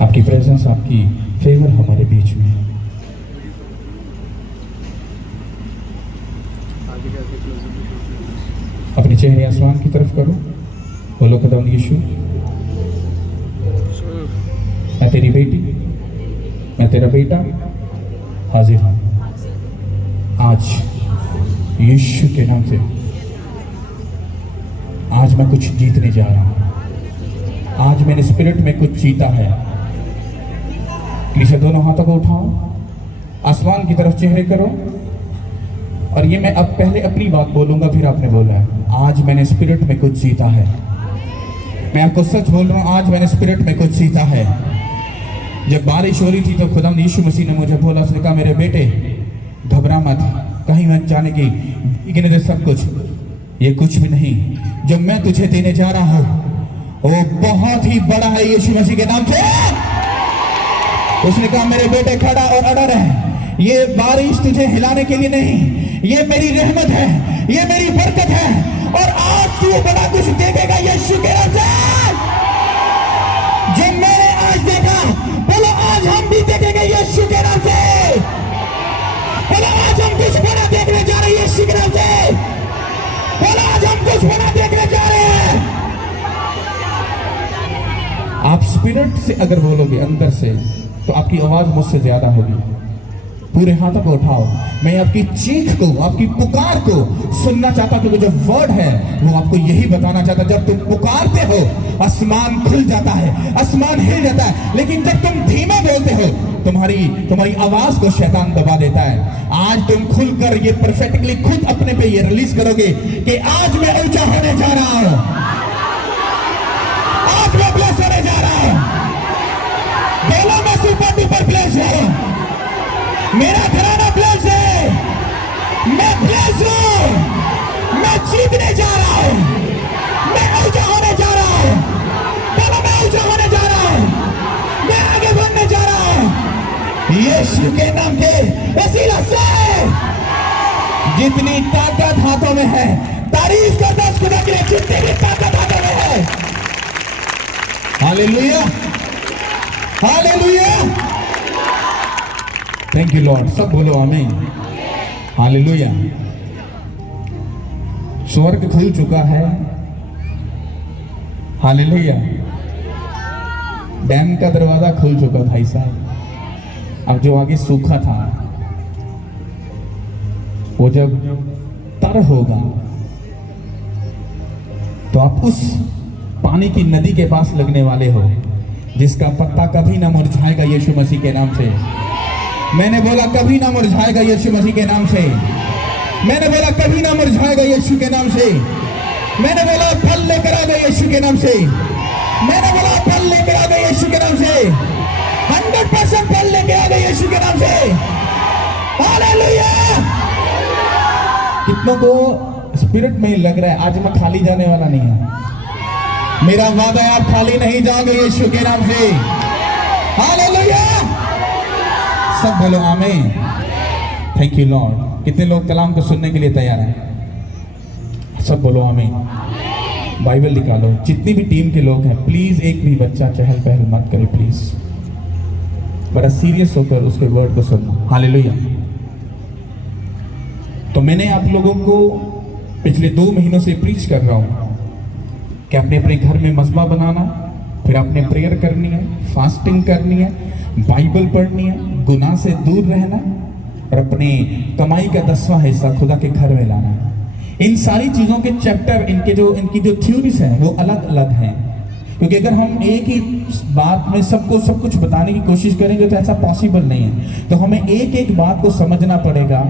आपकी प्रेजेंस, आपकी फेवर हमारे बीच में है। अपने चेहरे आसमान की तरफ करो, बोलो खुदा यीशु, मैं तेरी बेटी, मैं तेरा बेटा हाजिर हूं। आज यीशु के नाम से आज मैं कुछ जीतने जा रहा हूं। आज मैंने स्पिरिट में कुछ जीता है। प्लीज दोनों हाथों को उठाओ, आसमान की तरफ चेहरे करो, और ये मैं अब पहले अपनी बात बोलूंगा, फिर आपने बोला है। आज मैंने स्पिरिट में कुछ जीता है। मैं आपको सच बोल रहा हूं, आज मैंने स्पिरिट में कुछ जीता है। जब बारिश हो रही थी तो खुदा यीशु मसीह ने मुझे बोला, उसने कहा मेरे बेटे घबरा मत, कहीं मत जाने की, गिने दे सब कुछ, ये कुछ भी नहीं जो मैं तुझे देने जा रहा हूं वो बहुत ही बड़ा है यीशु मसीह के नाम से। उसने कहा मेरे बेटे खड़ा और अड़ा रहे, ये बारिश तुझे हिलाने के लिए नहीं, ये मेरी रहमत है, ये मेरी बरकत है, और आज तू बड़ा कुछ देखेगा यीशु के नाम से। जो मैंने आज देखा, बोलो आज हम भी देखेंगे यीशु के नाम से। बोलो आज हम कुछ बड़ा देखने जा रहे हैं यीशु के नाम से। बोलो आज हम कुछ बड़ा देखने जा रहे हैं। आप स्पिरिट से अगर बोलोगे अंदर से, तो आपकी आवाज मुझसे ज्यादा होगी। पूरे हाथों को उठाओ, मैं आपकी चीख को, आपकी पुकार को सुनना चाहता हूं, क्योंकि जो वर्ड है वो आपको यही बताना चाहता है। जब तुम पुकारते हो आसमान खुल जाता है, आसमान हिल जाता है, लेकिन जब तुम धीमे बोलते हो तुम्हारी आवाज को शैतान दबा देता है। आज तुम खुलकर ये परफेक्टली खुद अपने पे ये रिलीज करोगे कि आज मैं ऊंचा होने जा रहा हूं, आज मैं ब्लेस होने जा रहा हूं, बोलो मैं सुपर डुपर ब्लेस हूं, मेरा घराना ब्लेस है, मैं ब्लेस हूं, मैं जीतने जा रहा हूं, मैं ऊंचा होने जा रहा हूं, बोलो मैं ऊंचा होने जा रहा हूं, मैं आगे बढ़ने जा रहा हूं यीशु के नाम के वसीला से। जितनी ताकत हाथों में है, तारीफ कर दो खुदा के लिए, जितनी भी ताकत हाथों में है। Hallelujah, hallelujah, thank you Lord. सब बोलो आमीन, हालेलुया। स्वर्ग खुल चुका है, हालेलुया। डैम का दरवाजा खुल चुका भाई साहब। अब जो आगे सूखा था वो जब तर होगा तो आप उस पानी की नदी के पास लगने वाले हो जिसका पत्ता कभी ना मुरझाएगा यीशु मसीह के नाम से। मैंने बोला कभी ना मुरझाएगा यीशु मसीह के नाम से। मैंने बोला कभी ना मुरझाएगा यीशु के नाम से। मैंने बोला फल लेकर आ गए यीशु के नाम से। मैंने बोला फल लेकर आ गए यीशु के नाम से। 100% फल लेकर आ गए यीशु के नाम से। हालेलुया। कितनों को स्पिरिट में लग रहा है आज मैं खाली जाने वाला नहीं हूं। मेरा वादा है आप खाली नहीं जाओगे यीशु के नाम से। हालेलुया। सब बोलो आमीन। Thank you Lord. कितने लोग कलाम को सुनने के लिए तैयार हैं? सब बोलो आमीन। बाइबल निकालो। जितनी भी टीम के लोग हैं प्लीज एक भी बच्चा चहल पहल मत करे प्लीज। बड़ा सीरियस होकर उसके वर्ड को सुनना। हालेलुया। तो मैंने आप लोगों को पिछले 2 महीनों से प्रीच कर रहा हूं कि अपने अपने घर में मस्बा बनाना, फिर आपने प्रेयर करनी है, फास्टिंग करनी है, बाइबल पढ़नी है, गुनाह से दूर रहना और अपने कमाई का 10वां हिस्सा खुदा के घर में लाना है। इन सारी चीज़ों के चैप्टर, इनकी जो थ्योरीज हैं वो अलग अलग हैं, क्योंकि अगर हम एक ही बात में सबको सब कुछ बताने की कोशिश करेंगे तो ऐसा पॉसिबल नहीं है। तो हमें एक एक बात को समझना पड़ेगा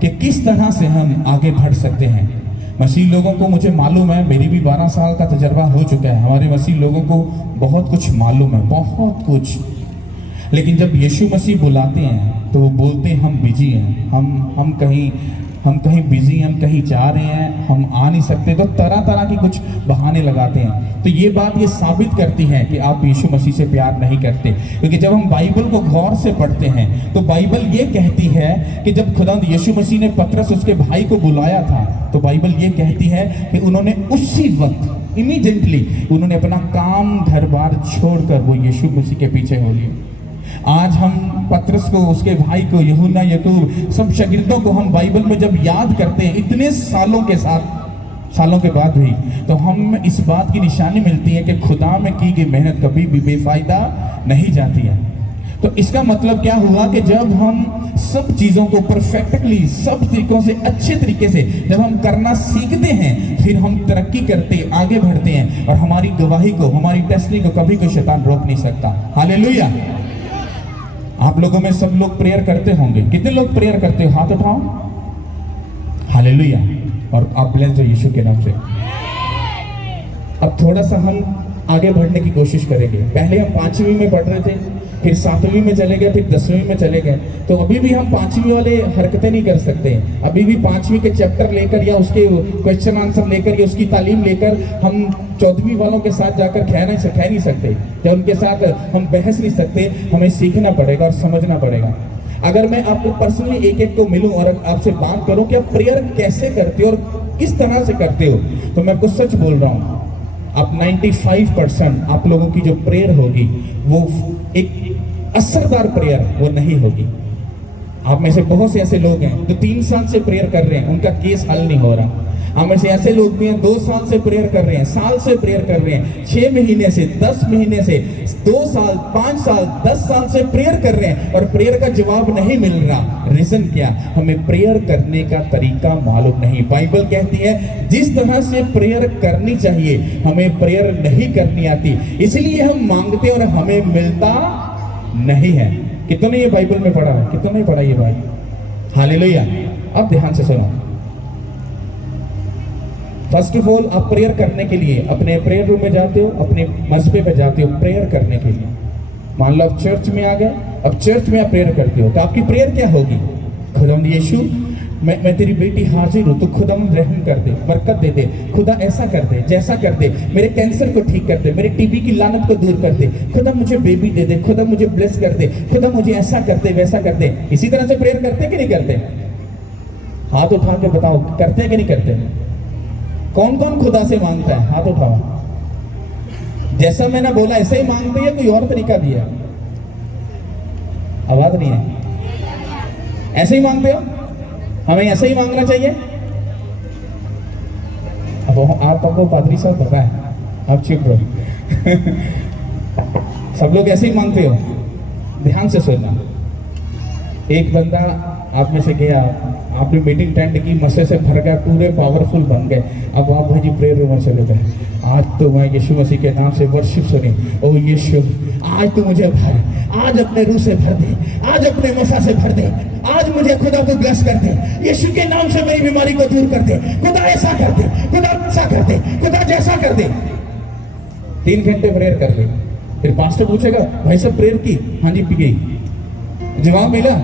कि किस तरह से हम आगे बढ़ सकते हैं। मसीह लोगों को, मुझे मालूम है, मेरी भी 12 साल का तजर्बा हो चुका है, हमारे मसीह लोगों को बहुत कुछ मालूम है, बहुत कुछ। लेकिन जब यीशु मसीह बुलाते हैं तो वो बोलते हैं हम बिजी हैं, हम कहीं हम कहीं बिजी, हम कहीं जा रहे हैं, हम आ नहीं सकते, तो तरह तरह की कुछ बहाने लगाते हैं। तो ये बात ये साबित करती है कि आप यीशु मसीह से प्यार नहीं करते। क्योंकि जब हम बाइबल को गौर से पढ़ते हैं तो बाइबल ये कहती है कि जब खुदा यीशु मसीह ने पतरस उसके भाई को बुलाया था, तो बाइबल ये कहती है कि उन्होंने उसी वक्त इमीडिएटली उन्होंने अपना काम घर बार छोड़कर वो यीशु मसीह के पीछे हो लिए। आज हम पतरस को, उसके भाई को, यूहन्ना, याकूब, सब शागिर्दों को हम बाइबल में जब याद करते हैं इतने सालों के बाद भी, तो हम इस बात की निशानी मिलती है कि खुदा में की गई मेहनत कभी भी बेफायदा नहीं जाती है। तो इसका मतलब क्या हुआ कि जब हम सब चीज़ों को परफेक्टली, सब तरीकों से, अच्छे तरीके से जब हम करना सीखते हैं, फिर हम तरक्की करते, आगे बढ़ते हैं, और हमारी गवाही को, हमारी टेस्टिंग को कभी कोई शैतान रोक नहीं सकता। हालेलुया। आप लोगों में सब लोग प्रेयर करते होंगे। कितने लोग प्रेयर करते हो? हाथ उठाओ। हालेलुया। और आप ब्लेस हो यीशु के नाम से। अब थोड़ा सा हम आगे बढ़ने की कोशिश करेंगे। पहले हम 5वीं में पढ़ रहे थे, फिर 7वीं में चले गए, फिर 10वीं में चले गए। तो अभी भी हम 5वीं वाले हरकतें नहीं कर सकते। अभी भी 5वीं के चैप्टर लेकर या उसके क्वेश्चन आंसर लेकर या उसकी तालीम लेकर हम 14वीं वालों के साथ जाकर कह नहीं सकते, या उनके साथ हम बहस नहीं सकते। हमें सीखना पड़ेगा और समझना पड़ेगा। अगर मैं आपको पर्सनली एक एक को मिलूं और आपसे बात करूं कि आप प्रेयर कैसे करते हो और किस तरह से करते हो, तो मैं आपको सच बोल रहा हूं, आप 95% आप लोगों की जो प्रेयर होगी वो एक असरदार प्रेयर वो नहीं होगी। आप में से बहुत से ऐसे लोग हैं जो 3 साल से प्रेयर कर रहे हैं, उनका केस हल नहीं हो रहा। हम में से ऐसे लोग भी हैं 2 साल से प्रेयर कर रहे हैं, साल से प्रेयर कर रहे हैं, 6 महीने से, 10 महीने से, 2 साल, 5 साल, 10 साल से प्रेयर कर रहे हैं और प्रेयर का जवाब नहीं मिल रहा। रीजन क्या? हमें प्रेयर करने का तरीका मालूम नहीं। बाइबल कहती है जिस तरह से प्रेयर करनी चाहिए हमें प्रेयर नहीं करनी आती, इसलिए हम मांगते और हमें मिलता नहीं है। कितनों ने ये बाइबल में पढ़ा है? कितनों ने पढ़ा ये भाई? हालेलुया। अब ध्यान से सुनो। फर्स्ट ऑफ ऑल, आप प्रेयर करने के लिए अपने प्रेयर रूम में जाते हो, अपने मस्बे पे जाते हो प्रेयर करने के लिए। मान लो आप चर्च में आ गए, अब चर्च में आप प्रेयर करते हो, तो आपकी प्रेयर क्या होगी? खुदावंद यीशु, मैं तेरी बेटी हाजिर हूँ, तो खुदावंद रहम कर दे, बरकत दे दे, खुदा ऐसा कर दे, जैसा कर दे, मेरे कैंसर को ठीक कर दे, मेरे टीबी की लानत को दूर कर दे, खुदा मुझे बेबी दे दे, खुदा मुझे ब्लेस कर दे, खुदा मुझे ऐसा कर दे, वैसा कर दे। इसी तरह से प्रेयर करते कि नहीं करते? हाथ उठा के बताओ, करते हैं कि नहीं करते? कौन कौन खुदा से मांगता है? हाथ उठाओ। जैसा मैंने बोला ऐसे ही मांगते हैं, कोई और तरीका भी है? आवाज नहीं है। ऐसे ही मांगते हो? हमें ऐसे ही मांगना चाहिए? अब आपको पादरी साहब पता है, आप चुप रहो। सब लोग ऐसे ही मांगते हो? ध्यान से सुनना। एक बंदा आप में से गया, आपने मीटिंग अटेंड की, मसे से भर गया, पूरे पावरफुल बन गए। अब आप भाई जी प्रेयर रूम में चले गए। आज तो मैं यीशु मसीह के नाम से वर्शिप सुनी। ओह यीशु, आज तो मुझे भर, आज अपने रूह से भर दे, आज अपने मसा से भर दे, आज मुझे खुदा को ब्लेस कर दे, यीशु के नाम से मेरी बीमारी को दूर कर दे, खुदा ऐसा कर दे, खुदा ऐसा कर दे, खुदा जैसा कर दे। 3 घंटे प्रेयर कर ले। फिर पास्टर पूछेगा भाई सब प्रेयर की? हाँ जी पी गई। जवाब मिला?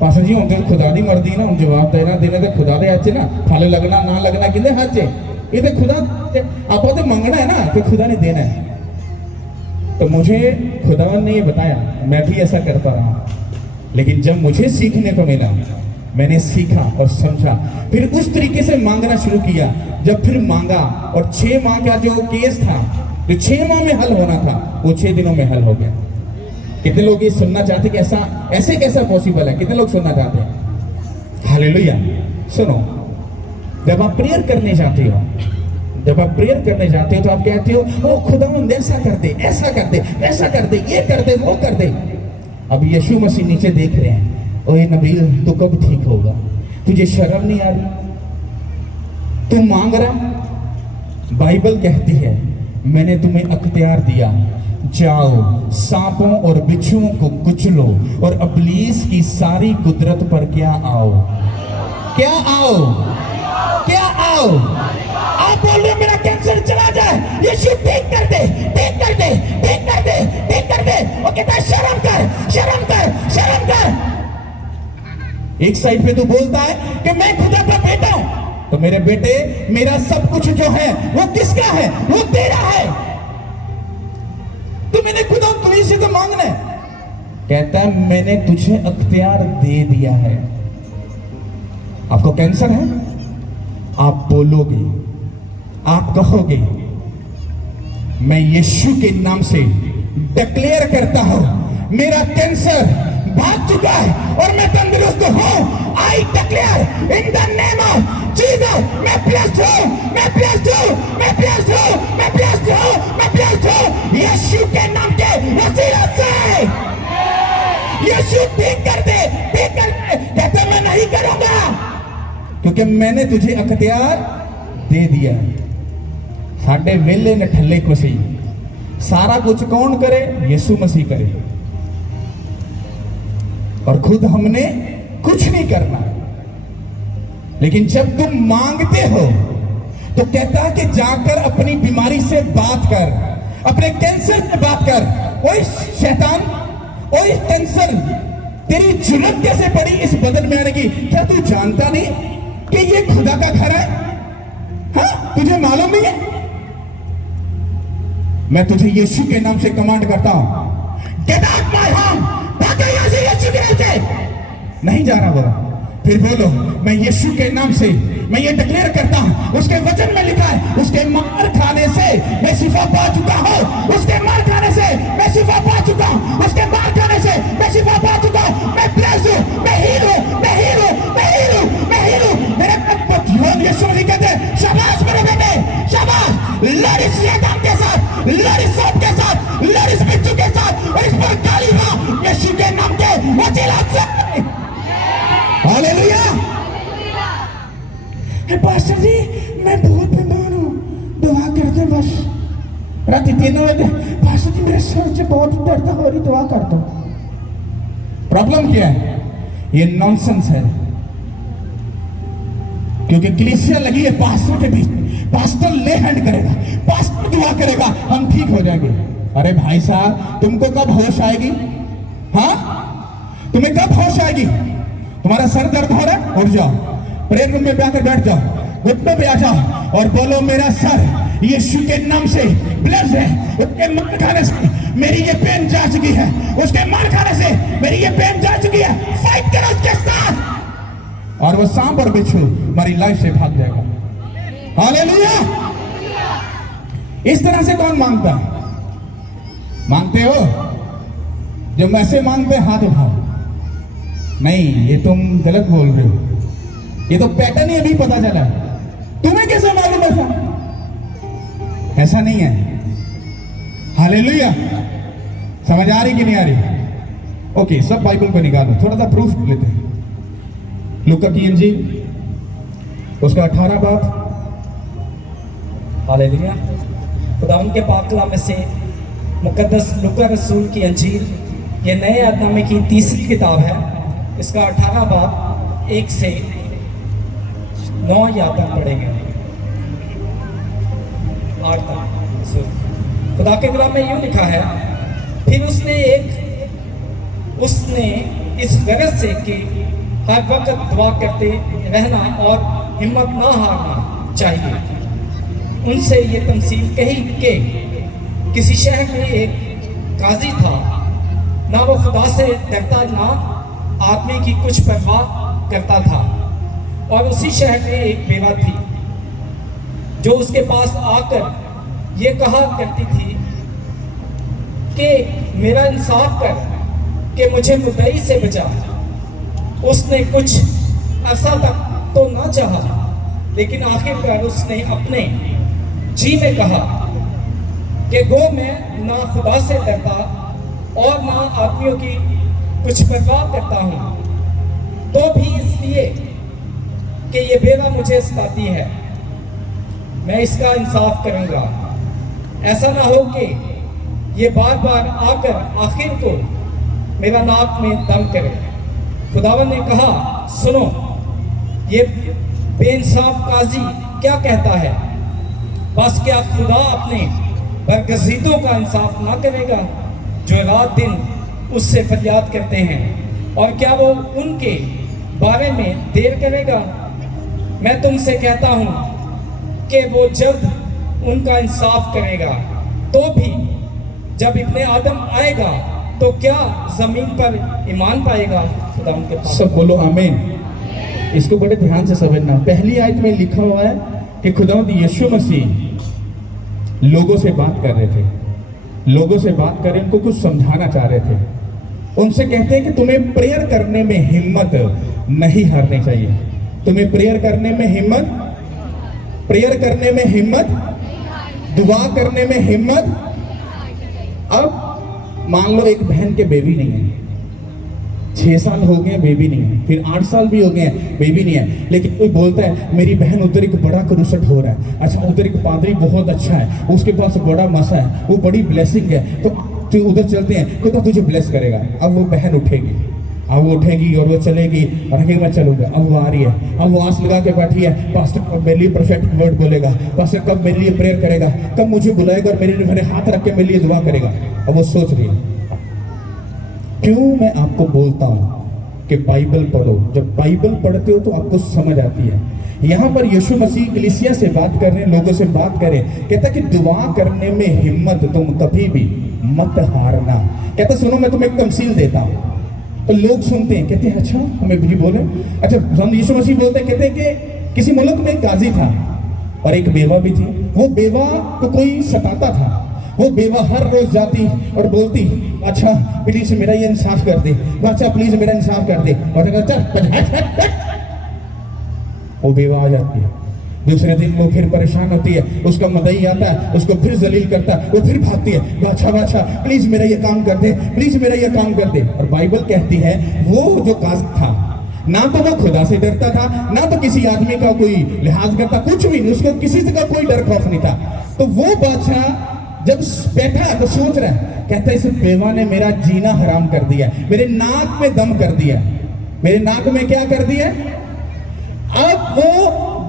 पास्टर जी हम खुदा दी मर्जी ना, हम जवाब देना तो खुदा दे हाथ ना, फल लगना ना लगना किंदे हाथ च? ये तो खुदा आप तो मांगना है ना, तो खुदा ने देना है। तो मुझे खुदावन ने ये बताया, मैं भी ऐसा करता रहा, लेकिन जब मुझे सीखने को मिला, मैंने सीखा और समझा, फिर उस तरीके से मांगना शुरू किया। जब फिर मांगा और 6 माह का जो केस था, जो 6 माह में हल होना था, वो 6 दिनों में हल हो गया। कितने लोग ये सुनना चाहते कि ऐसे कैसा पॉसिबल है? कितने लोग सुनना चाहते हैं? हालेलुया। सुनो, जब आप प्रेयर करने जाते हो, जब आप प्रेयर करने जाते हो तो आप कहते हो ओ खुदावंद ऐसा कर दे, ऐसा कर दे, वैसा कर दे, ये कर दे, वो कर दे। अब यीशु मसीह नीचे देख रहे हैं, ओए नबील तू कब ठीक होगा? तुझे शर्म नहीं आ रही? तू मांग रहा? बाइबल कहती है मैंने तुम्हें अख्तियार दिया, जाओ सांपों और बिच्छुओं को कुचलो और इब्लीस की सारी कुदरत पर क्या आओ? क्या आओ? क्या आओ? आप बोल रहे मेरा कैंसर चला जाए, यीशु ठीक कर दे, ठीक कर दे, ठीक कर दे, ठीक कर दे। वो कहता है शर्म कर, शर्म कर, शर्म कर। एक साइड पे तू बोलता है कि मैं खुदा का बेटा हूं, तो मेरे बेटे मेरा सब कुछ जो है वो किसका है? वो तेरा है। तो मैंने खुदा तुम्ही से तो मांगना है। कहता है मैंने तुझे अख्तियार दे दिया है। आपको कैंसर है, आप बोलोगे, आप कहोगे मैं यीशु के नाम से डिक्लेयर करता हूं मेरा कैंसर भाग चुका है और मैं तंदुरुस्त हूं। I declare in the name of Jesus, मैं ब्लेस्ड हूं, मैं ब्लेस्ड हूं, मैं ब्लेस्ड हूं, मैं ब्लेस्ड हूं, मैं ब्लेस्ड हूं यीशु के नाम के वसीले से। यीशु ठीक कर दे, ठीक कर दे। कहता मैं नहीं करूंगा क्योंकि मैंने तुझे अख्तियार दे दिया। साडे वेले नठल्ले कुसी सारा कुछ कौन करे? यीशु मसीह करे, और खुद हमने कुछ नहीं करना। लेकिन जब तुम मांगते हो तो कहता है कि जाकर अपनी बीमारी से बात कर, अपने कैंसर से बात कर। ओए शैतान, ओए कैंसर, तेरी जुल्म कैसे पड़ी इस बदन में आने की? क्या तू जानता नहीं कि ये खुदा का घर है? हाँ, तुझे मालूम नहीं है? मैं तुझे यीशु के नाम से कमांड करता हूं, गेट आउट माय होम, भागो यहां से यीशु के नाम से। नहीं जा रहा बोला, फिर बोलो मैं यीशु के नाम से मैं ये डिक्लेयर करता हूं, उसके वचन में लिखा है उसके मार खाने से मैं शिफा पा चुका हूं, उसके मार खाने से मैं शिफा पा चुका हूं, उसके मार खाने से मैं शिफा पा चुका हूं। मैं ब्लेस्ड हूं, मैं हील हूं, मैं हील हूं, मैं हील हूं, मैं हील हूं। मेरे लोग यीशु मसीह कहते हैं शाबाश मेरे बेटे, शाबाश। लड़ इस शैतान के साथ, लड़ इस सांप के साथ, लड़ इस बिच्छू के साथ, और इस पर गाली मार यीशु के नाम के वसीले से। हालेलुया। पास्टर जी मैं बहुत बीमार हूँ, दुआ कर दे बस। रात 3 बजे पास्टर जी मेरे सर से बहुत दर्द हो रही, दुआ कर दो। प्रॉब्लम क्या है? ये नॉनसेंस है, क्योंकि कलीसिया लगी है पास्टर के बीच। पास्टर ले हैंड करेगा, पास्टर दुआ करेगा, हम ठीक हो जाएंगे। अरे भाई साहब, तुमको कब होश आएगी? हाँ, तुम्हें कब होश आएगी? तुम्हारा सर दर्द हो रहा है, उठ जाओ, प्रेयर रूम में जाकर बैठ जाओ, घुटनों पे आ जाओ और बोलो मेरा सर यीशु के नाम से ब्लेस्ड है। उसके मार खाने से मेरी ये पेन जा चुकी है, उसके मार खाने से मेरी ये पेन जा चुकी है। फाइट करो उसके साथ, और वो सांप और बिच्छू हमारी लाइफ से भाग जाएगा। हालेलुया। इस तरह से कौन मांगता है? मांगते हो? जब ऐसे मांगते हाथ उठाओ। नहीं, ये तुम गलत बोल रहे हो, ये तो पैटर्न ही अभी पता चला है। तुम्हें कैसे मालूम ऐसा? ऐसा नहीं है। हालेलुया। समझ आ रही कि नहीं आ रही? ओके, सब बाइबल को निकालो, थोड़ा सा प्रूफ लेते हैं। लूका की इंजील उसका 18 बाब। हालेलुया। खुदा उनके पाक कलाम में से मुकद्दस लूका रसूल की अंजील, ये नए अहदनामे की तीसरी किताब है। इसका 18 बाब 1 से 9 यहाँ तक पढ़ेंगे, 8 तक। खुदा के कलाम में यूँ लिखा है, फिर उसने इस गरज से कि हर वक्त दुआ करते रहना और हिम्मत ना हारना चाहिए, उनसे ये तमसील कही कि किसी शहर में एक काजी था, ना वो खुदा से डरता ना आदमी की कुछ परवाह करता था, और उसी शहर में एक बेवा थी जो उसके पास आकर ये कहा करती थी कि मेरा इंसाफ कर कि मुझे मुद्दई से बचा। उसने कुछ अरसा तक तो ना चाहा, लेकिन आखिरकार उसने अपने जी में कहा कि गो मैं ना खुदा से डरता और ना आदमियों की कुछ परवाह करता हूँ, तो भी इसलिए कि ये बेवा मुझे सताती है, मैं इसका इंसाफ करूँगा। ऐसा ना हो कि ये बार बार आकर आखिर को मेरा नाक में दम करे। खुदावन ने कहा, सुनो, ये बेइंसाफ काजी क्या कहता है? बस क्या खुदा अपने बरगज़ीदों का इंसाफ ना करेगा जो रात दिन उससे फरियाद करते हैं? और क्या वो उनके बारे में देर करेगा? मैं तुमसे कहता हूँ कि वो जल्द उनका इंसाफ करेगा। तो भी जब इब्ने आदम आएगा तो क्या जमीन पर ईमान पाएगा? खुदा उनके पास। सब बोलो आमीन। इसको बड़े ध्यान से समझना। पहली आयत में लिखा हुआ है कि खुदावंद यीशु मसीह लोगों से बात कर रहे थे, लोगों से बात कर रहे, उनको कुछ समझाना चाह रहे थे। उनसे कहते हैं कि तुम्हें प्रेयर करने में हिम्मत नहीं हारनी चाहिए। तुम्हें प्रेयर करने में हिम्मत, प्रेयर करने में हिम्मत, दुआ करने में हिम्मत। अब मान लो एक बहन के बेबी नहीं है, 6 साल हो गए बेबी नहीं है, फिर 8 साल भी हो गए बेबी नहीं है, लेकिन कोई बोलता है मेरी बहन उधर एक बड़ा क्रूसेट हो रहा है, अच्छा उधर एक पादरी बहुत अच्छा है, उसके पास बड़ा मसा है, वो बड़ी ब्लेसिंग है, तो उधर चलते हैं, तो तुझे ब्लेस करेगा। अब वो बहन उठेगी, अब वो उठेगी और वो चलेगी और आगे मैं चलूंगा। अब वो आ रही है, अब वो आस लगा के बैठी है, पास्टर कब मेरे लिए परफेक्ट वर्ड बोलेगा, पास्टर कब मेरे लिए प्रेयर करेगा, कब मुझे बुलाएगा और मेरे हाथ रख के मेरे लिए दुआ करेगा। अब वो सोच रही है। क्यों मैं आपको बोलता हूं कि बाइबल पढ़ो। जब बाइबल पढ़ते हो तो आपको समझ आती है। यहाँ पर यीशु मसीह कलीसिया से बात कर रहे हैं, लोगों से बात करें, कहता कि दुआ करने में हिम्मत तुम कभी भी मत हारना। कहता सुनो मैं तुम्हें एक तमसील देता हूँ। तो लोग सुनते हैं, कहते हैं अच्छा हमें भी बोले। अच्छा हम यीशु मसीह बोलते हैं, कहते हैं कि किसी मुल्क में एक काजी था और एक बेवा भी थी। वो बेवा को कोई सताता था, वो बेवा हर रोज जाती और बोलती अच्छा प्लीज मेरा ये इंसाफ कर दे, अच्छा प्लीज मेरा इंसाफ कर दे, और वो बेवा आ जाती है। दूसरे दिन वो फिर परेशान होती है, उसका मदई आता है, उसको फिर जलील करता है, वो फिर भागती है, बादशाह प्लीज मेरा ये काम कर दे, प्लीज मेरा ये काम कर दे। और बाइबल कहती है वो जो काज़ी था ना तो वो खुदा से डरता था, ना तो किसी आदमी का कोई लिहाज करता, कुछ भी नहीं, उसको किसी से का कोई डर खौफ नहीं था। तो वो बादशाह जब बैठा तो सोच रहा है, कहता है इस बेवा ने मेरा जीना हराम कर दिया, मेरे नाक में दम कर दिया, मेरे नाक में क्या कर दिया। अब वो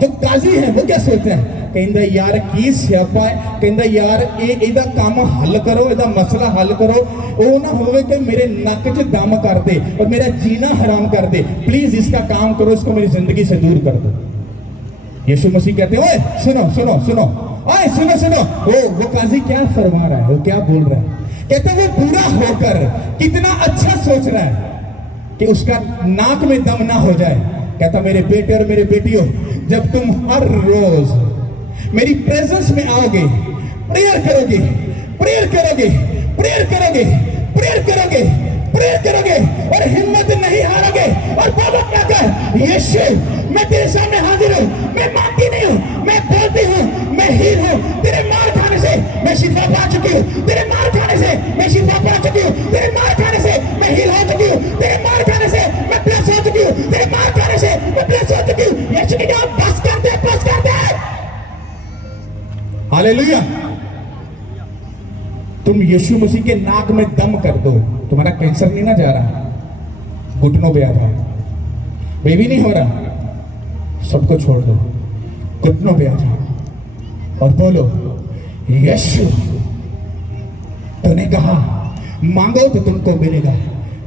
जो काजी है वो क्या सोचते हैं, कहता यार की स्यापा है, कहता यार एदा काम हल करो, एदा मसला हल करो, वो ना होवे कि मेरे नक च दम कर दे और मेरा जीना हराम कर दे, प्लीज इसका काम करो, इसको मेरी जिंदगी से दूर कर दो। यीशु मसीह कहते हैं ओए सुनो सुनो सुनो, ओए सुनो सुनो, वो काजी क्या फरमा रहा है, वो क्या बोल रहा है। कहते वो पूरा होकर कितना अच्छा सोच रहा है कि उसका नाक में दम ना हो जाए। कहता मेरे बेटे और मेरे बेटियों, जब तुम हर रोज मेरी प्रेजेंस में आओगे, प्रेयर करोगे, प्रेयर करोगे, प्रेयर करोगे, प्रेयर करोगे, प्रेयर करोगे और हिम्मत नहीं हारोगे और बोलो क्या कर, यीशु मैं तेरे सामने हाजिर हूँ, मैं मानती नहीं हूँ, मैं बोलती हूँ, मैं हील हूँ, तेरे मार खाने से मैं शिफा पा चुकी हूँ, तेरे मार खाने से मैं शिफा पा चुकी हूँ, तेरे मार खाने से मैं हील हो चुकी हूँ, तेरे मार खाने से मैं ब्लेस हो चुकी हूँ, तेरे मार खाने से मैं ब्लेस हो चुकी हूँ। यीशु की नाम बस कर दे, बस कर दे। हालेलुया। तुम यीशु मसीह के नाक में दम कर दो, तुम्हारा कैंसर नहीं ना जा रहा, घुटनों पे आ रहा, बेबी नहीं हो रहा, सबको छोड़ दो, घुटनों पे आ जाओ और बोलो यीशु तूने कहा मांगो तो तुमको मिलेगा।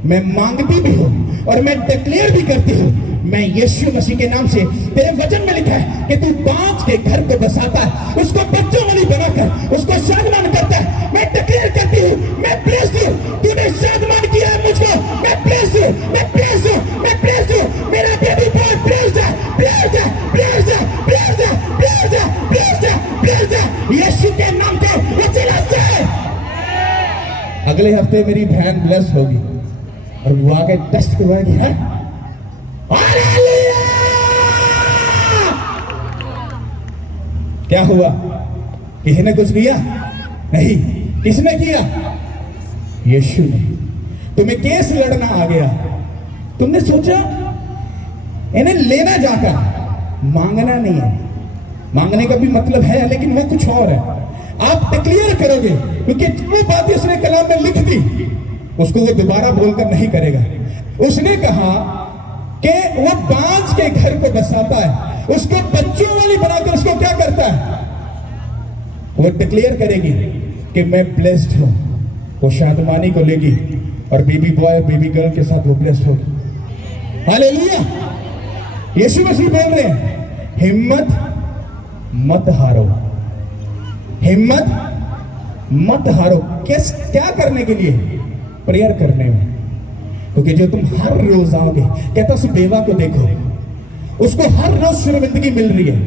मैं मांगती भी हूँ और मैं डिक्लेयर भी करती हूँ, मैं यीशु मसीह के नाम से, तेरे वचन में लिखा है कि तू बाँझ के घर को बसाता है, उसको बच्चों वाली बनाकर उसको शादमान करता है। मैं डिक्लेयर करती हूँ, मैं ब्लेस्ड हूँ, तूने शादमान किया है मुझको, मैं ब्लेस्ड हूँ, मैं ब्लेस्ड हूँ, मैं ब्लेस्ड हूँ, मेरा बेबी बॉय ब्लेस्ड है, ब्लेस्ड है, ब्लेस्ड है, ब्लेस्ड है, ब्लेस्ड है, ब्लेस्ड है, ब्लेस्ड है। यीशु के नाम के वसीला से अगले हफ्ते मेरी बहन ब्लेस होगी और वो आके टेस्ट करवाएगी है। क्या हुआ, किसी ने कुछ किया नहीं, किसने किया, यीशु ने। तुम्हें केस लड़ना आ गया, तुमने सोचा इन्हें लेना जाकर, मांगना नहीं है, मांगने का भी मतलब है लेकिन वो कुछ और है। आप डिक्लेयर करोगे क्योंकि जो बात उसने कलाम में लिख दी उसको वो दोबारा बोलकर नहीं करेगा। उसने कहा कि वो बाँझ के घर को बसाता है, उसको बच्चों वाली बनाकर उसको क्या करता है, वो डिक्लेयर करेगी कि मैं ब्लेस्ड हूं। वो शादमानी को लेगी और बेबी बॉय बेबी गर्ल के साथ वो ब्लेस्ड होगी। हालेलुया। यीशु मसीह बोल रहे हैं हिम्मत मत हारो, हिम्मत मत हारो। क्या करने के लिए? प्रेयर करने में। क्योंकि जो तुम हर रोज आओगे, कहता उस बेवा को देखो, उसको हर रोज शर्मिंदगी मिल रही है,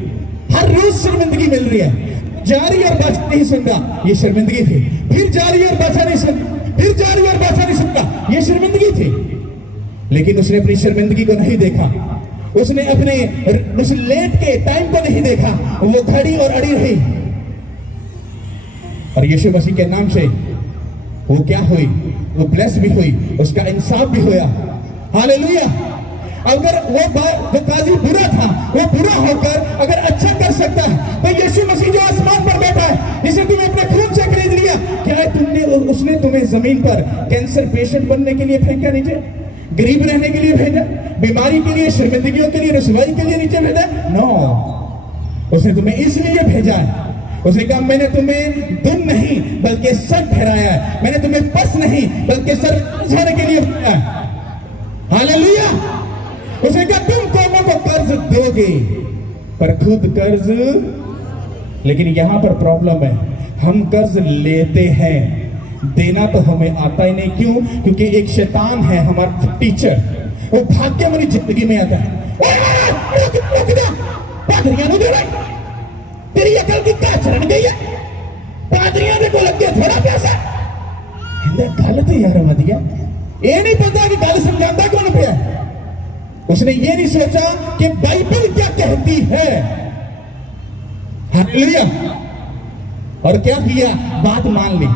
हर रोज शर्मिंदगी मिल रही है। जारी और बाचा नहीं सुन रहा, ये शर्मिंदगी थी। फिर जारी और बाचा नहीं सुन, फिर जारी और बाचा नहीं सुन रहा, ये शर्मिंदगी थी। लेकिन उसने अपनी शर्मिंदगी को नहीं देखा, उसने अपने उस लेट के टाइम को नहीं देखा, वो खड़ी और अड़ी रही। और यीशु मसीह के नाम से वो क्या हुई? वो ब्लेस भी हुई, उसका इंसाफ भी हुआ। हालेलुया। अगर वो काजी बुरा था, वो बुरा होकर अगर अच्छा कर सकता है, तो यीशु मसीह जो आसमान पर बैठा है, जिसे तुमने अपने खून से खरीद लिया, क्या है उसने तुम्हें जमीन पर कैंसर पेशेंट बनने के लिए फेंका नीचे, गरीब रहने के लिए भेजा, बीमारी के लिए, शर्मिंदगियों के लिए, रसवाई के लिए नीचे भेजा? नो, उसने तुम्हें इसलिए भेजा है। उसने कहा मैंने तुम्हें दुम नहीं बल्कि सर ठहराया है, मैंने तुम्हें पस नहीं बल्कि सर उठाने के लिए भेजा है। हालेलुया। उसने कहा तुम कौमों को कर्ज दोगे पर खुद कर्ज, लेकिन यहां पर प्रॉब्लम है, हम कर्ज लेते हैं, देना तो हमें आता ही नहीं। क्यों? क्योंकि एक शैतान है हमारा टीचर, वो भाग के हमारी जिंदगी में आता है। पादरियां नहीं दे रहे, तेरी अकल की का चरण गई है, पादरियां ने को लग गया थोड़ा पैसा। गल तो यार वधिया, ये नहीं पता कि गल समझाता कौन पे है। उसने ये नहीं सोचा कि बाइबल क्या कहती है। हालेलुया। और क्या किया? बात मान ली।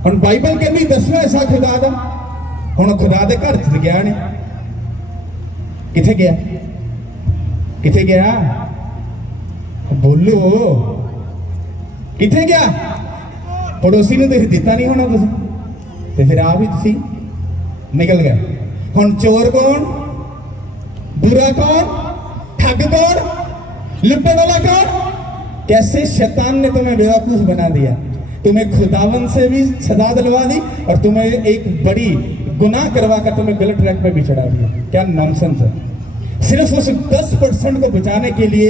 और बाइबल कहती 10वां ऐसा खुदा दा, हुण खुदा दे घर च गया ने, किथे गया? किथे गया? बोलो, किथे गया? पड़ोसी ने तो दिता नहीं होना तुसीं, ते फिर आप ही तुसीं निकल गए। हुण चोर कौन, बुरा कौन, ठग कौन, लुटने वाला कौन? कैसे शैतान ने तुम्हें बेवकूफ बना दिया, तुम्हें खुदावन से भी सजा दिलवा दी और तुम्हें एक बड़ी गुनाह करवा कर तुम्हें गलत ट्रैक पे भी चढ़ा दिया। क्या नॉनसेंस है। सिर्फ उस 10% को बचाने के लिए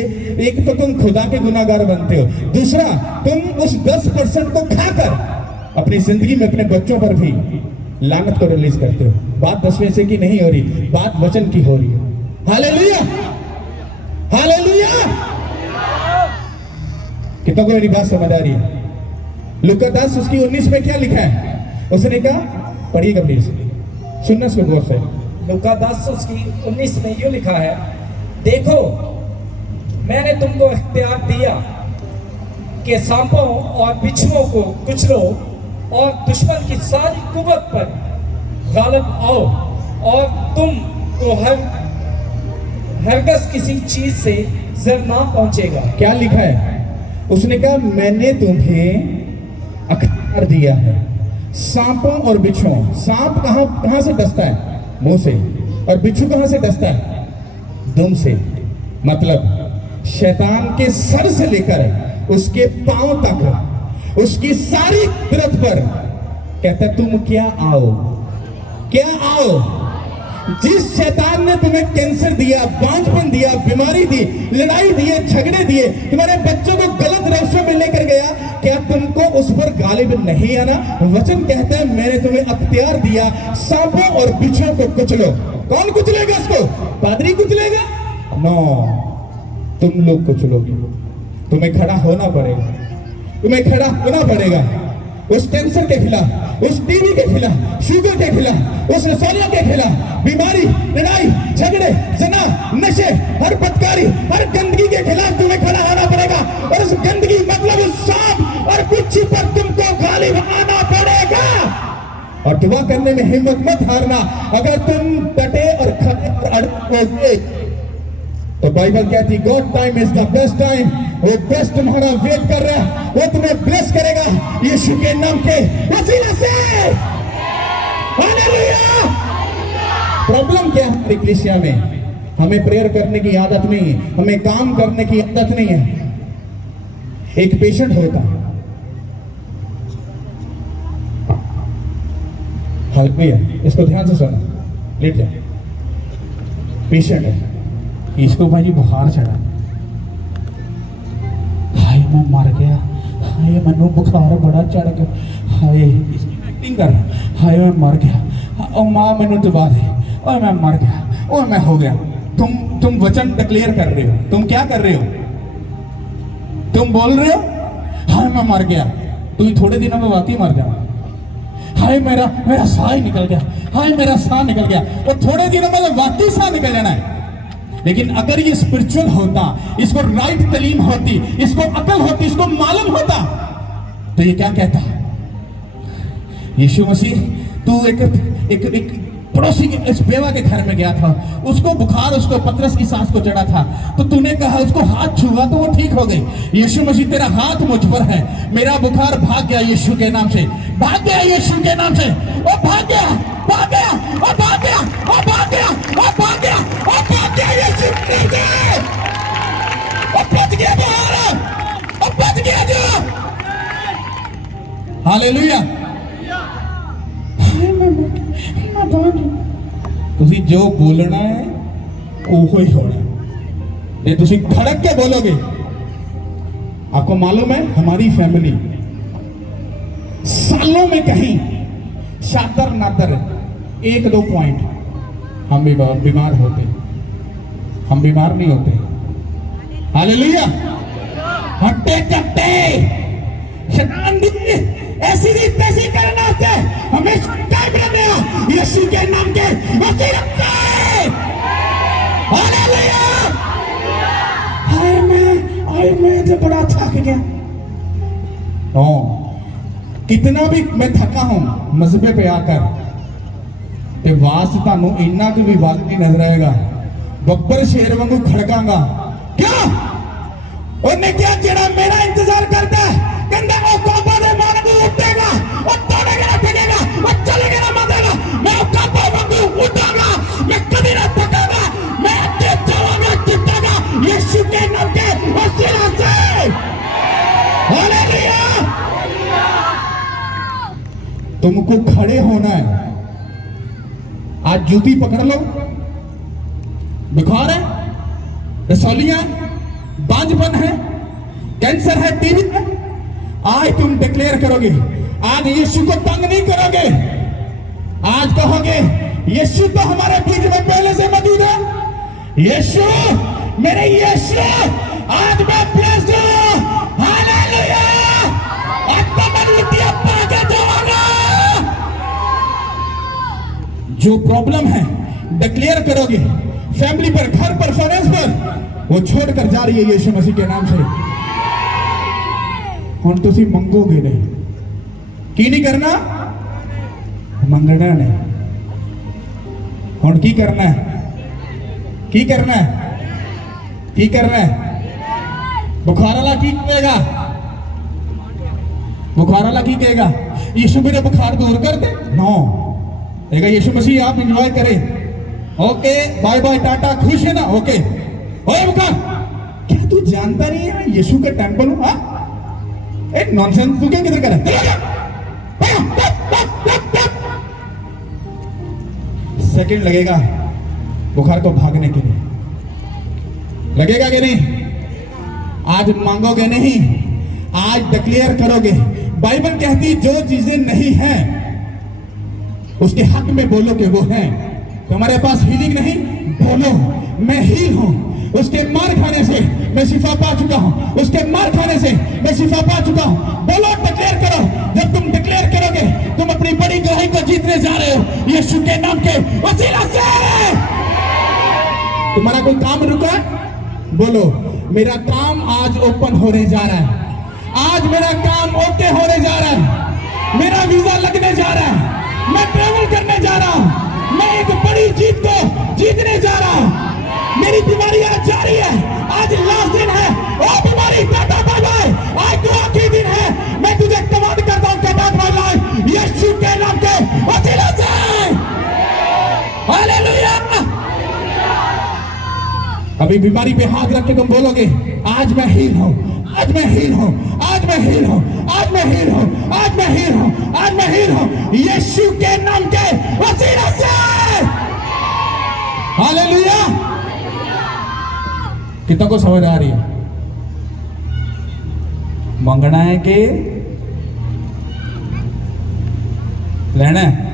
एक तो तुम खुदा के गुनाहगार बनते हो, दूसरा तुम उस 10% को खाकर अपनी जिंदगी में अपने बच्चों पर भी लानत को रिलीज करते हो। बात 10 में से की नहीं हो रही, बात वचन की हो रही है। Hallelujah, hallelujah. कितनों को मेरी बात समझ आ रही है? लूका 10 उसकी 19 में क्या लिखा है? उसने कहा, पढ़िएगा प्लीज, सुनना इसको गौर से। लूका 10 उसकी 19 में यूं लिखा है, देखो मैंने तुमको इख्तियार दिया कि सांपों और बिच्छुओं को कुचलो और दुश्मन की सारी कुव्वत पर गालिब आओ, और तुम को हरगज़ किसी चीज से जर ना पहुंचेगा। क्या लिखा है? उसने कहा मैंने तुम्हें अख्तियार दिया है सांपों और बिच्छुओं। सांप कहां से डसता है? मुंह से। और बिच्छू कहां से डसता है? दुम से। मतलब शैतान के सर से लेकर उसके पांव तक उसकी सारी कुदरत पर कहता है तुम क्या आओ, क्या आओ। जिस शैतान ने तुम्हें कैंसर दिया, बांझपन दिया, बीमारी दी, लड़ाई दिए, झगड़े दिए, तुम्हारे बच्चों को गलत रास्तों में लेकर गया, क्या तुमको उस पर गालिब नहीं आना? वचन कहता है मैंने तुम्हें अख्तियार दिया सांपों और बिच्छुओं को कुचलो। कौन कुचलेगा उसको? पादरी कुचलेगा? नो, तुम लोग कुचलोगे। तुम्हें खड़ा होना पड़ेगा, तुम्हें खड़ा होना पड़ेगा उस कैंसर के खिलाफ, उस टीबी के खिलाफ, शुगर के खिलाफ, उस रसोलिया के खिलाफ, बीमारी, लड़ाई, झगड़े, जना, नशे, हर बदकारी, हर गंदगी के खिलाफ तुम्हें खड़ा होना पड़ेगा। और उस गंदगी मतलब उस सांप और बिच्छू पर तुमको गालिब आना पड़ेगा। और दुआ करने में हिम्मत मत हारना। अगर तुम डटे और खड़े और अड़े तो बाइबल कहती God time is the best time. वो बेस्ट तुम्हारा वेट कर रहा है, वो तुम्हें ब्लेस करेगा यीशु के नाम के वसीले से। हालेलुया। प्रॉब्लम क्या है हमारी कलीसिया में? हमें प्रेयर करने की आदत नहीं है, हमें काम करने की आदत नहीं है। एक पेशेंट होता, हालेलुया, इसको ध्यान से सुनो, लेट जाओ। पेशेंट है, इसको भाई बुखार चढ़ा, हाय मैं मर गया, हाय मैनू बुखार बड़ा चढ़ गया, हाय एक्टिंग कर, हाय मैं मर गया, ओ माँ मैनू दबा दे, ओ मैं मर गया, ओ मैं हो गया। तुम वचन डिक्लेयर कर रहे हो, तुम क्या कर रहे हो, तुम बोल रहे हो हाय मैं मर गया, तुम थोड़े दिनों में वाकई मर जाओ, हाय मेरा साह ही निकल गया, हाय मेरा साह निकल गया, और थोड़े दिनों में वाकई साह निकल जाना है। लेकिन अगर ये स्पिरिचुअल होता, इसको राइट तालीम होती, इसको अकल होती, इसको मालूम होता, तो ये क्या कहता, यीशु मसीह तू एक पड़ोसी के इस बेवा के घर में गया था, उसको बुखार, उसको पतरस की सांस को चढ़ा था, तो तूने कहा उसको हाथ छुआ तो वो ठीक हो गई। यीशु मसीह तेरा हाथ मुझ पर है, मेरा बुखार भाग गया यीशु के नाम से, भाग गया यीशु के नाम से, ओ भाग गया, भाग गया, ओ भाग गया, ओ भाग गया, ओ भाग गया, ओ भाग गया यीशु के नाम से, ओ बच गया बुखार, ओ बच गया जो। हालेलुया। ਤੁਸੀਂ जो बोलना है वो ही होना है। ये तुसी धड़क के बोलोगे। आपको मालूम है हमारी फैमिली सालों में कहीं शातर नातर 1-2 पॉइंट हम बीमार होते, हम बीमार नहीं होते। हालेलुया। हट्टे कट्टे शैतान दी ऐसी रीत तैसी करना होता है, हमें टाइम रहने यीशु के नाम के वसीले से। हालेलुया। हाय मैं तो बड़ा थक गया। कितना भी मैं थका हूं मजबे पे आकर, ते वास तानू इन्ना को भी वक्त नहीं नजर आएगा, बब्बर शेर वांगू खड़कांगा। क्या उन्हें क्या जेड़ा मेरा इंतजार करता है, कहता है ओ काबा दे मानू उठेगा, ओ तोड़ेगा ना ठगेगा, ओ चलेगा ना मारेगा, मैं ओ काबा वांगू उठाऊंगा, मैं कभी ना थकाऊंगा, मैं आगे जाऊंगा जीतागा यीशु के नाम के वसीले से। हालेलुया। तुमको खड़े होना है। आज जूती पकड़ लो, बुखार है, रसौलियां, बांझपन है, कैंसर है, टीबी है, आज तुम डिक्लेयर करोगे, आज यीशु को तंग नहीं करोगे, आज कहोगे यीशु तो हमारे बीच में पहले से मौजूद है। यीशु मेरे यीशु आज मैं ब्लेस्ड हूं। हालेलुया। आज तो मैं लुटिया पाके जाऊंगा। जो प्रॉब्लम है डिक्लेयर करोगे, फैमिली पर, घर पर, फाइनेंस पर, वो छोड़कर जा रही है यीशु मसीह के नाम से। हुण तुसी मंगोगे नहीं, की नहीं करना, मंगना नहीं। हुण की करना है, की करना है, की करना है। बुखार वाला की कहेगा, बुखार वाला की कहेगा यीशु मेरे बुखार दूर कर दे, नो कहेगा यीशु मसीह आप एंजॉय करें, ओके बाय बाय टाटा, खुश है ना, ओके। ओए बुखार, क्या तू जानता नहीं है यीशु का टेंपल हूं? हाँ एक नॉनसेंस, तू क्या किधर कर सेकंड लगेगा बुखार को भागने के लिए, लगेगा कि नहीं? आज मांगोगे नहीं, आज डिक्लेयर करोगे। बाइबल कहती जो चीजें नहीं हैं उसके हक में बोलो कि वो हैं। तुम्हारे पास हीलिंग नहीं, बोलो मैं हील हूं, उसके मार खाने से मैं शिफा पा चुका हूं, उसके मार खाने से मैं शिफा पा चुका हूं। बोलो, डिक्लेयर करो। जब तुम डिक्लेयर करोगे तुम अपनी बड़ी गवाही को जीतने जा रहे हो यीशु के नाम के वसीला से। तुम्हारा कोई काम रुका? बोलो मेरा काम आज ओपन होने जा रहा है, आज मेरा काम ओके होने जा रहा है, मेरा वीजा लगने जा रहा है, मैं ट्रेवल करने जा रहा हूं, मैं एक बड़ी जीत को जीतने जा रहा हूं। मेरी बीमारी आज जा रही है, आज लास्ट दिन है। ओ बीमारी टाटा बाय बाय, आज तो आखिरी दिन है। मैं तुझे कमांड करता हूं गेट आउट माय लाइफ यीशु के नाम के वसीले से। हालेलुया। अभी बीमारी पे हाथ रख के तुम बोलोगे आज मैं हील हूं, आज मैं हील हूं, आज मैं हील हूं, आज मैं हील हूं, आज मैं हील हूं, आज मैं हील हूं यीशु के नाम के वसीले से। हालेलुया। को समझ आ रही है? मंगना है कि लेना है?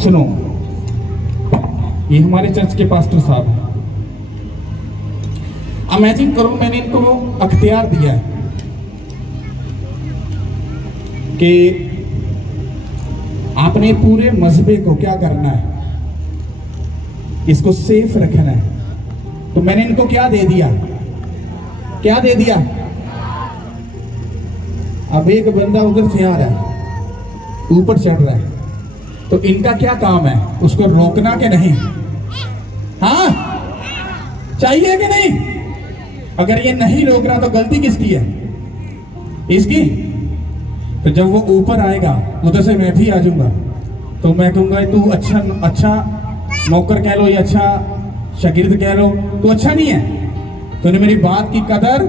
सुनो, ये हमारे चर्च के पास्टर साहब हैं। इमेजिन करो मैंने इनको अख्तियार दिया है कि आपने पूरे मजहबे को क्या करना है, इसको सेफ रखना है। तो मैंने इनको क्या दे दिया? क्या दे दिया? अब एक बंदा उधर से आ रहा है, ऊपर चढ़ रहा है, तो इनका क्या काम है? उसको रोकना कि नहीं? हाँ, चाहिए कि नहीं? अगर ये नहीं रोक रहा तो गलती किसकी है? इसकी। तो जब वो ऊपर आएगा उधर से मैं भी आ जाऊंगा, तो मैं कहूंगा तू अच्छा नौकर कह लो या अच्छा शागिर्द कह लो, तू अच्छा नहीं है, तूने मेरी बात की कदर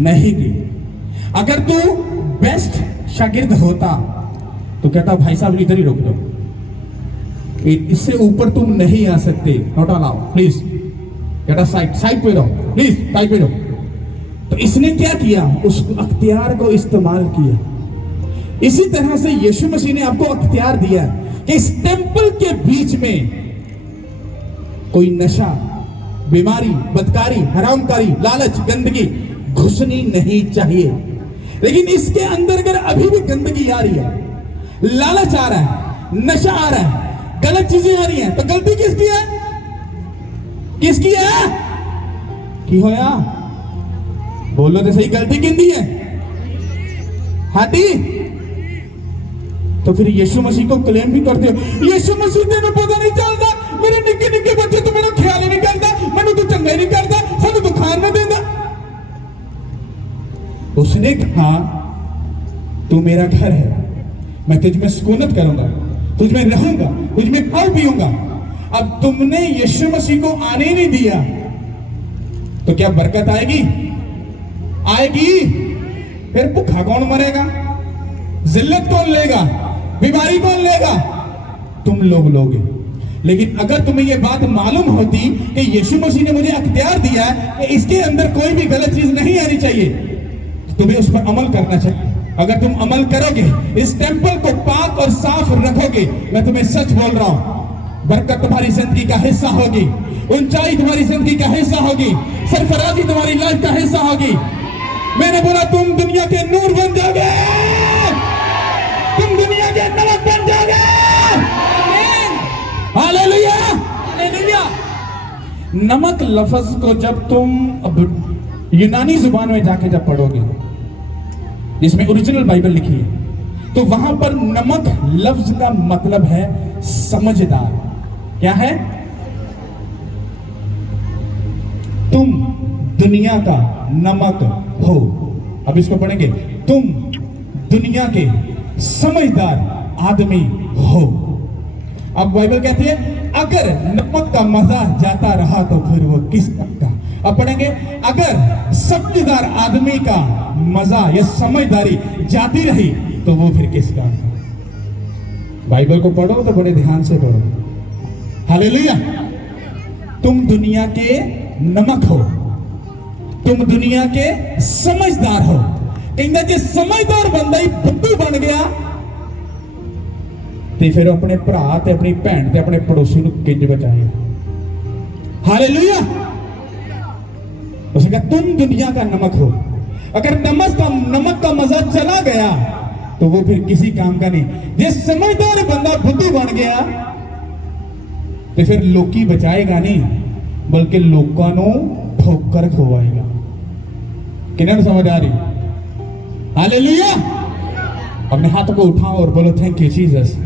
नहीं की। अगर तू बेस्ट शागिर्द होता तो कहता भाई साहब इधर ही रोक दो, इससे ऊपर तुम नहीं आ सकते, नॉट अलाउ, प्लीज कहता साइड पे रहो, प्लीज साइड पे रहो। तो इसने क्या किया? उस अख्तियार को इस्तेमाल किया। इसी तरह से यीशु मसीह ने आपको अख्तियार दिया कि इस टेंपल के बीच में कोई नशा, बीमारी, बदकारी, हरामकारी, लालच, गंदगी घुसनी नहीं चाहिए। लेकिन इसके अंदर अगर अभी भी गंदगी आ रही है, लालच आ रहा है, नशा आ रहा है, गलत चीजें आ रही हैं, तो गलती किसकी है? किसकी है? की होया? बोलो तो सही, गलती किंदी है? हाथी। तो फिर यीशु मसीह को क्लेम भी करते हो, यीशु मसीह तेन पता नहीं चलता, मेरे निक्के निक्के बच्चे तो मेरा ख्याल ही नहीं करता, मैंने तो चंगा ही नहीं करता, सानू तो खान नहीं देता। उसने कहा तू मेरा घर है, मैं तुझ में सुकूनत करूंगा, तुझ में रहूंगा, तुझ में खाऊ पीऊंगा। अब तुमने यीशु मसीह को आने नहीं दिया तो क्या बरकत आएगी? आएगी। फिर भूखा कौन मरेगा? जिल्लत कौन लेगा? बीमारी कौन लेगा? तुम लोग लोगे। लेकिन अगर तुम्हें यह बात मालूम होती कि यीशु मसीह ने मुझे अख्तियार दिया है कि इसके अंदर कोई भी गलत चीज नहीं आनी चाहिए, तो तुम्हें उस पर अमल करना चाहिए। अगर तुम अमल करोगे, इस टेंपल को पाक और साफ रखोगे, मैं तुम्हें सच बोल रहा हूं, बरकत तुम्हारी जिंदगी का हिस्सा होगी, ऊंचाई तुम्हारी जिंदगी का हिस्सा होगी, सरफराजी तुम्हारी लाइफ का हिस्सा होगी। मैंने बोला तुम दुनिया के नूर बन जाओगे, तुम दुनिया के नमक बन जाओगे। Hallelujah, hallelujah. नमक लफ्ज को जब तुम यूनानी जुबान में जाके जब पढ़ोगे, जिसमें ओरिजिनल बाइबल लिखी है, तो वहां पर नमक लफ्ज का मतलब है समझदार। क्या है? तुम दुनिया का नमक हो। अब इसको पढ़ेंगे, तुम दुनिया के समझदार आदमी हो। अब बाइबल कहती है अगर नमक का मजा जाता रहा तो फिर वो किस काम का। अब पढ़ेंगे, अगर समझदार आदमी का मजा या समझदारी जाती रही तो वो फिर किस काम का। बाइबल को पढ़ो तो बड़े ध्यान से पढ़ो। हालेलुया। तुम दुनिया के नमक हो, तुम दुनिया के समझदार हो। कहना जे समझदार बंदा ही बुद्धू बन गया तो फिर अपने भरा ते अपनी भैन ते अपने पड़ोसी को किंज बचाएगा। हालेलुया। उसने कहा तुम दुनिया का नमक हो। अगर नमक का मजा चला गया तो वो फिर किसी काम का नहीं। जे समझदार बंदा बुद्धू बन गया तो फिर लोकी बचाएगा नहीं, बल्कि लोगों को ठोकर खवाएगा। किन्हें समझ आ रही? हालेलुया। अपने हाथों को उठाओ और बोलो थैंक यू जीसस।